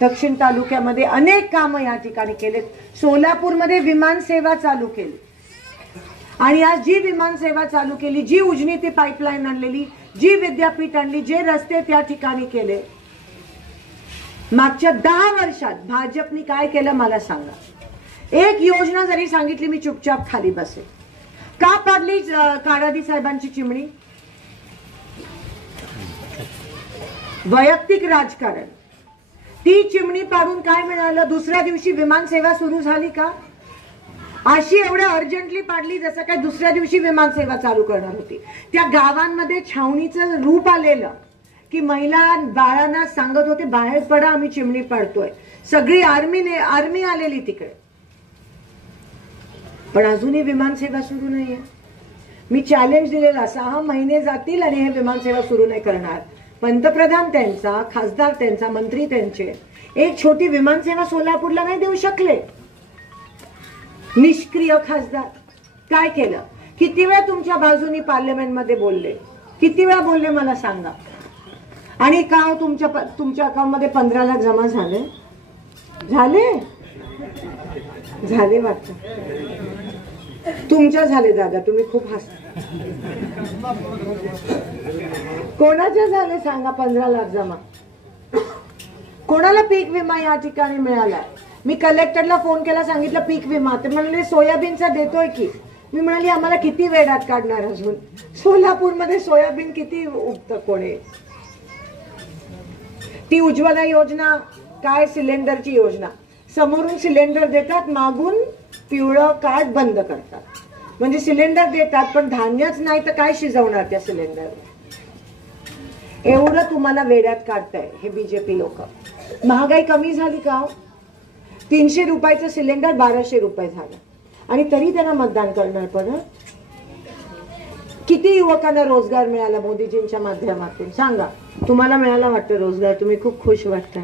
दक्षिण तालुक्यामध्ये अनेक कामं या ठिकाणी केलेत. सोलापूरमध्ये विमान सेवा चालू केली आणि आज जी विमान सेवा चालू केली, जी उजनी ती पाईपलाईन आणलेली, जी विद्यापीठ आणली, जे रस्ते त्या ठिकाणी केले, मागच्या 10 वर्षात भाजपनी काय केलं मला सांगा. एक योजना जरी सांगितली मी चुपचाप खाली बसेल. का पाडली काळादी साहेबांची चिमणी? वैयक्तिक राजकारण. ती चिमणी पाडून काय मिळालं? दुसऱ्या दिवशी विमान सेवा सुरू झाली का? अशी एवढ्या अर्जंटली पाडली जसं काय दुसऱ्या दिवशी विमान सेवा चालू करणार होती. त्या गावांमध्ये छावणीचं रूप आलेलं की महिला बाळांना सांगत होते बाहेर पडा, आम्ही चिमणी पाडतोय. सगळी आर्मी आलेली तिकडे, पण अजूनही विमान सेवा सुरू नाहीये. मी चॅलेंज दिलेला 6 महिने जातील आणि हे विमान सेवा सुरू नाही करणार. पंतप्रधान त्यांचा, खासदार त्यांचा, मंत्री त्यांचे एक छोटी विमान सेवा सोलापूरला नाही देऊ शकले. निष्क्रिय खासदार. काय केलं? किती वेळा तुमच्या बाजूनी पार्लमेंटमध्ये बोलले? किती वेळा बोलले मला सांगा. आणि का तुमच्या अकाउंटमध्ये 15 लाख जमा झाले? झाले वाटतं. तुमच्या झाले दादा, तुम्ही खूप हसता. कोणाच्या झाले सांगा 15 लाख जमा? कोणाला पीक विमा या ठिकाणी मिळाला? मी कलेक्टरला फोन केला, सांगितलं पीक विमा. ते म्हणले सोयाबीनचा देतोय की. मी म्हणाली आम्हाला किती वेळात काढणार अजून? सोलापूरमध्ये सोयाबीन किती उगतं कोणी? ती उज्ज्वला योजना काय? सिलेंडरची योजना. समोरून सिलेंडर देतात, मागून पिवळं कार्ड बंद करतात. म्हणजे सिलेंडर देतात पण धान्यच नाही तर काय शिजवणार त्या सिलेंडर? एवढं तुम्हाला वेड्यात काढताय हे बीजेपी लोक. महागाई कमी झाली का? 300 रुपयाचं सिलेंडर 1200 रुपये झालं आणि तरी त्यांना मतदान करणार. पण किती युवकांना रोजगार मिळाला मोदीजींच्या माध्यमातून? सांगा. तुम्हाला मिळाला वाटतं रोजगार? तुम्ही खूप खुश वाटता.